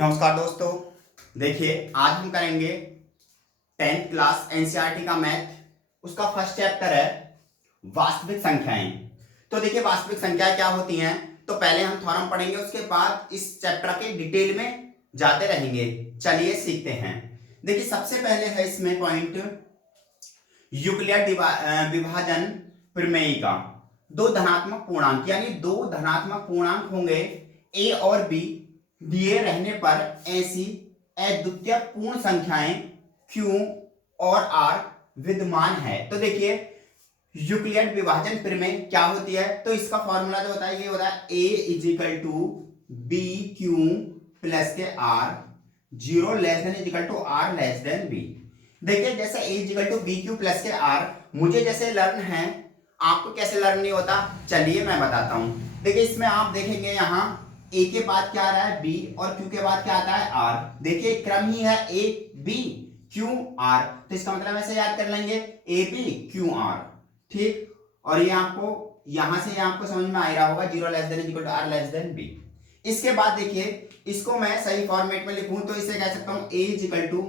नमस्कार दोस्तों। देखिए आज हम करेंगे 10th क्लास एनसीईआरटी का मैथ। उसका फर्स्ट चैप्टर है वास्तविक संख्याएं। तो देखिए वास्तविक संख्याएं क्या होती हैं, तो पहले हम थ्योरम पढ़ेंगे, उसके बाद इस चैप्टर के डिटेल में जाते रहेंगे। चलिए सीखते हैं। देखिए सबसे पहले है इसमें पॉइंट यूक्लिड विभाजन प्रमेय का। दो धनात्मक पूर्णांक यानी दो धनात्मक पूर्णांक होंगे ए और बी, दिए रहने पर ऐसी अद्वितीय पूर्ण संख्याएं क्यू और आर विद्यमान है। तो देखिए यूक्लिड विभाजन प्रमेय क्या होती है, तो इसका फॉर्मूला जो होता है ये होता है A is equal to B Q plus के R, zero less than is equal to are less than B. देखिए जैसे A is equal to B Q plus के आर मुझे जैसे लर्न है, आपको कैसे लर्न नहीं होता, चलिए मैं बताता हूं। देखिए इसमें आप देखेंगे यहाँ ए के बाद क्या आ रहा है बी और क्यू के बाद क्या आता है आर। देखिए क्रम ही है ए बी क्यू आर, तो इसका मतलब ऐसे याद कर लेंगे ए बी क्यू आर, ठीक। और ये आपको यहां से आपको समझ में आ रहा होगा zero less than equal to are less than b. इसके बाद देखिए इसको मैं सही फॉर्मेट में लिखूं तो इसे कह सकता हूं ए इज इक्वल टू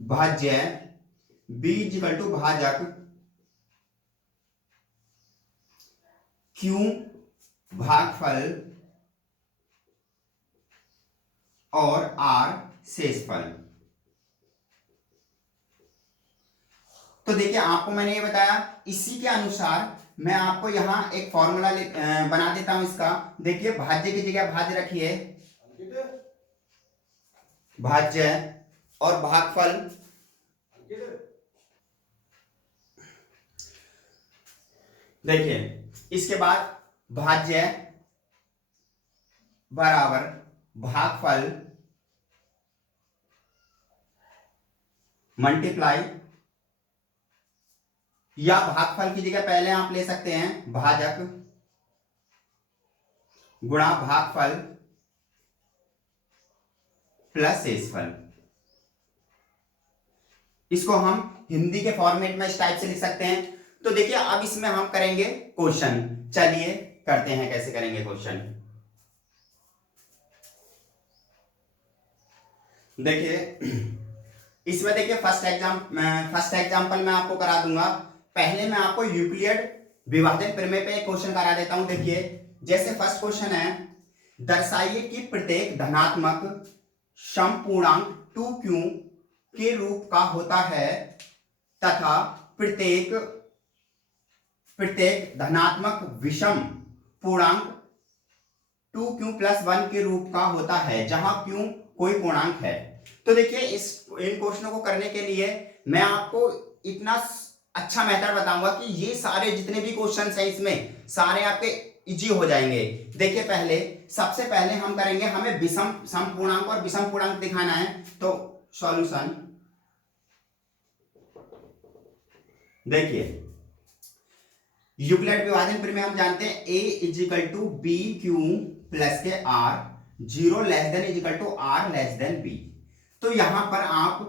भाज्य बी इज इक्वल टू भाजक क्यू भागफल और आर शेषफल। तो देखिए आपको मैंने ये बताया, इसी के अनुसार मैं आपको यहां एक फॉर्मूला बना देता हूं इसका। देखिए भाज्य की जगह भाज्य रखिए, भाज्य और भागफल देखिए, इसके बाद भाज्य बराबर भागफल मल्टीप्लाई, या भागफल की जगह पहले आप ले सकते हैं भाजक गुणा भागफल प्लस शेषफल। इसको हम हिंदी के फॉर्मेट में इस टाइप से लिख सकते हैं। तो देखिए अब इसमें हम करेंगे क्वेश्चन, चलिए करते हैं कैसे करेंगे क्वेश्चन। देखिए इसमें देखिए फर्स्ट एग्जांपल मैं आपको करा दूंगा। पहले मैं आपको यूक्लिड विभाजन प्रमेय पे एक क्वेश्चन करा देता हूं। देखिए जैसे फर्स्ट क्वेश्चन है, दर्शाइए कि प्रत्येक धनात्मक समपूर्णांक 2q के रूप का होता है तथा प्रत्येक धनात्मक विषम पूर्णांक 2q प्लस 1 के रूप का होता है जहां q कोई पूर्णांक है। तो देखिए इन क्वेश्चनों को करने के लिए मैं आपको इतना अच्छा मेथड बताऊंगा कि ये सारे जितने भी क्वेश्चंस हैं इसमें सारे आपके इजी हो जाएंगे। देखिए सबसे पहले हम करेंगे, हमें विषम समपूर्णांक और विषम पूर्णांक दिखाना है। तो सॉल्यूशन देखिए यूक्लिड विभाजन प्रमेय हम जानते हैं a is equal to B Q plus के R, zero less than is equal to are less than B. तो यहां पर आप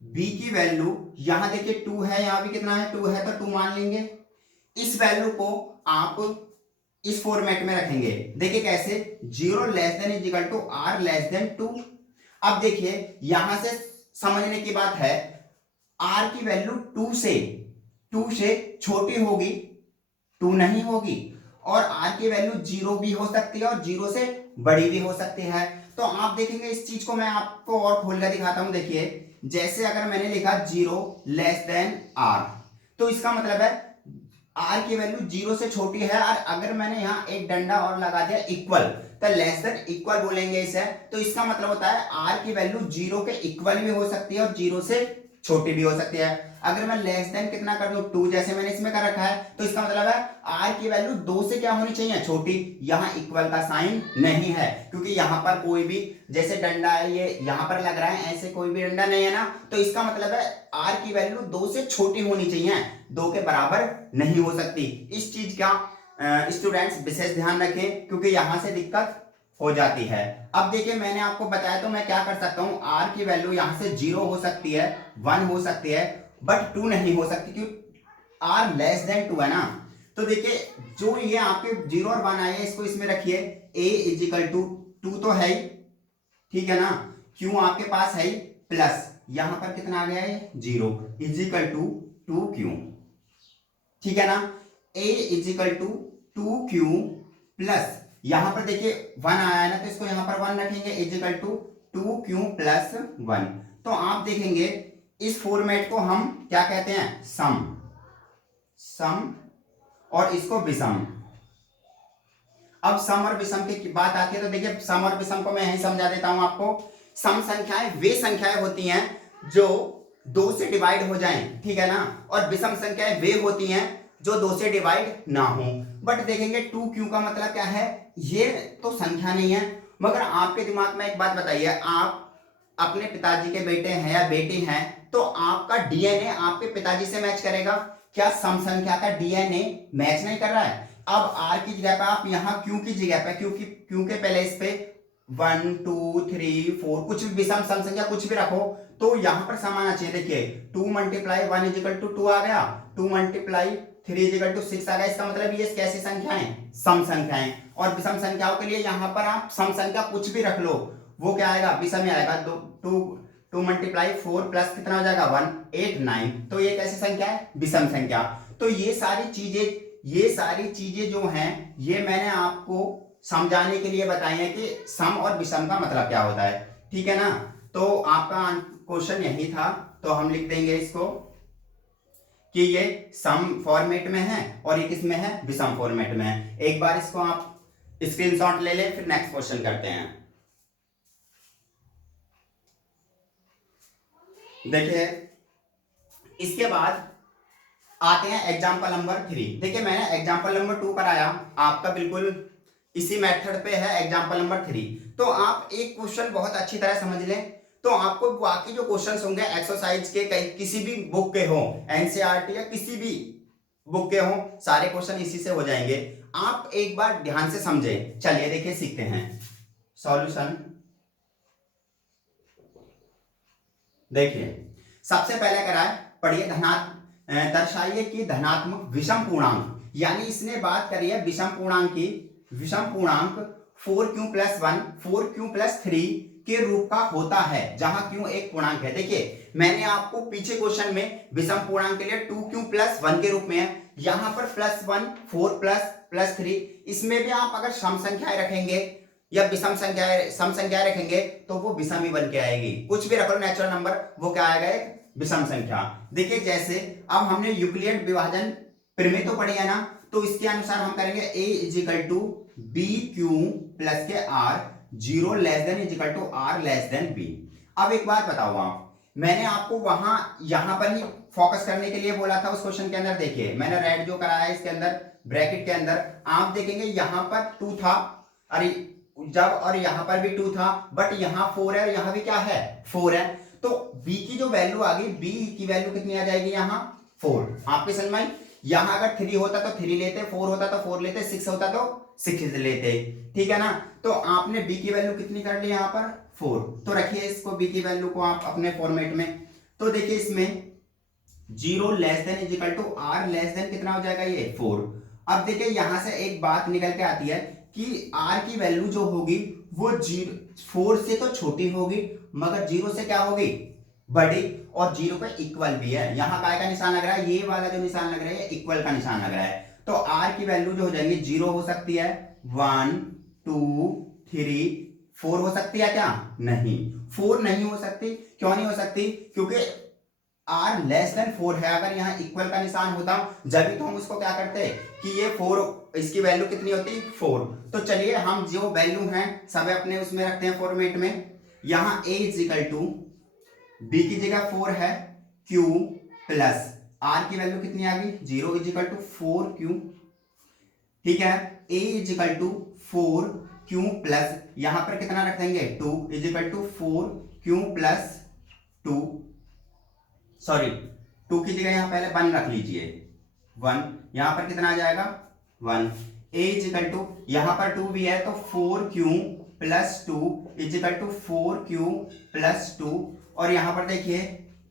b की वैल्यू, यहां देखिए 2 है, यहां भी कितना है 2 है, तो 2 मान लेंगे। इस वैल्यू को आप इस फॉर्मेट में रखेंगे। देखिए कैसे, zero less than is equal to are less than 2। अब देखिए यहां से समझने की बात है, r की वैल्यू 2 से छोटी होगी, 2 नहीं होगी, और r की वैल्यू 0 भी हो सकती है और 0 से बड़ी भी हो सकती है। तो आप देखेंगे इस चीज को मैं आपको और खोलकर दिखाता हूं। देखिए जैसे अगर मैंने लिखा 0 लेस देन r, तो इसका मतलब है r की वैल्यू 0 से छोटी है, और अगर मैंने यहां एक डंडा और लगा दिया इक्वल, तो लेस देन इक्वल बोलेंगे इसे। तो इसका मतलब होता है r की वैल्यू 0 के इक्वल भी हो सकती है और 0 से छोटी भी हो सकती है। अगर मैं लेस देन कितना कर दूं 2, जैसे मैंने इसमें कर रखा है, तो इसका मतलब है r की वैल्यू 2 से क्या होनी चाहिए, छोटी। यहां इक्वल का साइन नहीं है क्योंकि यहां पर कोई भी जैसे डंडा है ये यहां पर लग रहा है, ऐसे कोई भी डंडा नहीं है ना। तो इसका मतलब है r की वैल्यू 2 से छोटी होनी चाहिए, 2 के बराबर नहीं हो सकती। इस चीज का स्टूडेंट्स विशेष ध्यान रखें क्योंकि यहां से दिक्कत हो जाती है। अब देखिए मैंने आपको बताया, तो मैं क्या कर सकता हूं, r की वैल्यू यहां से 0 हो सकती है, 1 हो सकती है, बट 2 नहीं हो सकती क्योंकि r लेस देन 2 है ना। तो देखिए जो ये आपके 0 और 1 आए हैं इसको इसमें रखिए, a is equal to two तो है ही, ठीक है ना, क्यू आपके पास है ही, प्लस यहां पर कितना आ गया है 0 इजिकल टू 2q, ठीक है ना। a is equal to 2q plus यहां पर देखिए 1 आया है ना, तो इसको यहां पर 1 रखेंगे, इजिकल टू 2q प्लस 1। तो आप देखेंगे इस फॉर्मेट को हम क्या कहते हैं, सम, सम और इसको विषम। अब सम और विषम की बात आती है तो देखिए सम और विषम को मैं यही समझा देता हूं आपको। सम संख्याएं वे संख्याएं होती हैं जो 2 से डिवाइड हो जाएं, ठीक है ना, और विषम संख्याएं वे होती हैं जो 2 से डिवाइड ना हो। बट देखेंगे 2q का मतलब क्या है, ये तो संख्या नहीं है, मगर आपके दिमाग में एक बात बताइए, आप अपने पिताजी के बेटे हैं या बेटी हैं, तो आपका डीएनए आपके पिताजी से मैच करेगा क्या? सम संख्या का डीएनए मैच नहीं कर रहा है। अब r की जगह पे आप यहाँ q की जगह पे, क्योंकि q के पहले इस पे 1 2 3 4 कुछ भी विषम सम संख्या कुछ भी रखो, तो यहाँ पर सम आना चाहिए। देखिए 2 मल्टीप्लाई 1 इजिकल टू 2 आ गया, 2 मल्टीप्लाई 3 इजिकल टू 6 आ गया। इसका मतलब ये कैसी संख्याएं, सम संख्याएं। और विषम संख्याओं के लिए यहाँ पर आप सम संख्या कुछ भी रख लो, वो क्या आएगा, विषम में आएगा। 2 मल्टीप्लाई 4 प्लस कितना हो जाएगा 1 8 9, तो ये कैसी संख्या है, विषम संख्या। तो ये सारी चीजें जो हैं ये मैंने आपको समझाने के लिए बताई हैं कि सम और विषम का मतलब क्या होता है, ठीक है ना। तो आपका क्वेश्चन यही था, तो हम लिख देंगे इसको कि ये सम फॉर्मेट में है और ये किसमें है, विषम फॉर्मेट में है। एक बार इसको आप स्क्रीनशॉट ले लें, फिर नेक्स्ट क्वेश्चन करते हैं। देखिए इसके बाद आते हैं एग्जाम्पल नंबर 3। देखिए मैंने एग्जाम्पल नंबर 2 कराया, आपका बिल्कुल इसी मेथड पे है एग्जाम्पल नंबर 3। तो आप एक क्वेश्चन बहुत अच्छी तरह समझ लें, तो आपको बाकी जो क्वेश्चंस होंगे एक्सरसाइज के किसी भी बुक के हो, एनसीईआरटी या किसी भी बुक के हो, सारे क्वेश्चन इसी से हो जाएंगे। आप एक बार ध्यान से समझें। चलिए देखिए सीखते हैं सॉल्यूशन। देखिए सबसे पहले कराए, पढ़िए दर्शाइए कि धनात्मक विषम पूर्णांक, यानी इसने बात करी है विषम पूर्णांक की, विषम पूर्णांक 4q प्लस 1 4q प्लस 3 के रूप का होता है, जहां q एक पूर्णांक है। देखिए मैंने आपको पीछे क्वेश्चन में विषम पूर्णांक के लिए 2q प्लस 1 के रूप में है, यहां पर प्लस 1 4 प्लस 3, इसमें भी आप अगर सम संख्याएं रखेंगे या विषम संख्याएं सम संख्याएं रखेंगे तो वो विषम ही बन के आएगी। कुछ भी रख लो नेचुरल नंबर, वो क्या आएगा, एक विषम संख्या। देखिए जैसे अब हमने यूक्लिड विभाजन प्रमेय तो पढ़ी है ना, तो इसके अनुसार हम करेंगे a is equal to B Q plus के r 0 less than is equal to r less than b। अब एक बात बताओ आप, मैंने आपको यहां पर ही फोकस करने के लिए बोला था उस क्वेश्चन के अंदर। देखिए मैंने रेड जो कराया है इसके अंदर ब्रैकेट के अंदर, आप देखेंगे यहां पर 2 था, अरे जब और यहां पर भी 2 था, बट यहां 4 है और यहां भी क्या है 4 है, तो b की जो वैल्यू आ गई, b की वैल्यू कितनी आ जाएगी यहाँ 4। आपके समझ में, यहां अगर 3 होता तो 3 लेते, 4 होता तो 4 लेते, 6 होता तो 6 लेते, ठीक है ना। तो आपने b की वैल्यू कितनी कर ली यहाँ पर 4, तो रखिए इसको b की वैल्यू को आप अपने फॉर्मेट में। तो देखिए इसमें 0 less than is equal to r less than कितना हो जाएगा ये 4। अब देखिए यहां से एक बात निकल के आती है कि r की वैल्यू जो होगी वो 4 से तो छोटी होगी, मगर 0 से क्या होगी बड़ी, और 0 का इक्वल भी है। यहाँ काय का निशान लग रहा है, ये वाला जो निशान लग रहा है इक्वल का निशान लग रहा है। तो r की वैल्यू जो हो जाएगी 0 हो सकती है, 1 2 3 4 हो सकती है क्या, नहीं 4 नहीं हो सकती। क्यों नहीं हो सकती, क्योंकि r लेस देन 4 है। अगर यहाँ इक्वल का निशान होता जब तो हम उसको क्या करते कि ये 4, इसकी वैल्यू कितनी होती 4। तो चलिए हम जो वैल्यू हैं सब अपने उसमें रखते हैं फॉर्मेट में। यहाँ a इजिकल टू b की जगह 4 है, q प्लस r की वैल्यू कितनी आ गई 0 इजिकल टू 4q, ठीक है। a is equal to 4q plus यहां पर कितना रख देंगे 2 is equal to 4q plus 2, sorry 2 की जगह यहां पहले 1 रख लीजिए, 1 यहां पर कितना आ जाएगा 1। a इजिकल टू यहां पर 2 भी है तो 4q plus 2 is equal to 4q plus 2, और यहां पर देखिए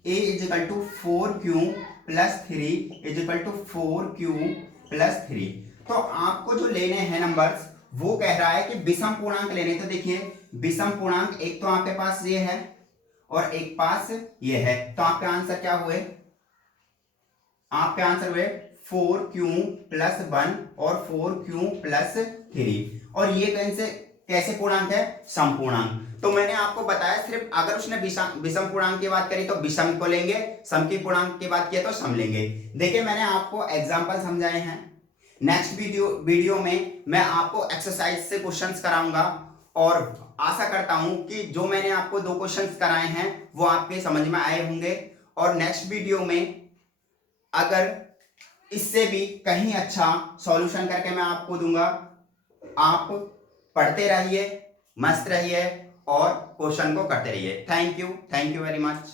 a is equal to 4q plus 3 is equal to 4q plus 3। तो आपको जो लेने हैं नंबर्स वो कह रहा है कि विषम पूर्णांक लेने। तो देखिए विषम पूर्णांक एक तो आपके पास ये है और एक पास ये है, तो आपके आंसर क्या हुए, आपके आंसर हुए 4q+1 और 4q+3। और ये कैसे पूर्णांक है, सम पूर्णांक। तो मैंने आपको बताया सिर्फ अगर उसने विषम पूर्णांक की बात करी तो विषम को लेंगे, सम की पूर्णांक की बात किया तो सम लेंगे। देखिए मैंने आपको एग्जांपल समझाए हैं। नेक्स्ट वीडियो में मैं आपको एक्सरसाइज से क्वेश्चंस कराऊंगा और आशा करता हूं कि जो मैंने आपको 2 क्वेश्चंस कराए हैं वो आपके समझ में आए होंगे। और नेक्स्ट वीडियो में अगर इससे भी कहीं अच्छा सॉल्यूशन करके मैं आपको दूंगा। आप पढ़ते रहिए, मस्त रहिए और क्वेश्चन को करते रहिए। Thank you very much.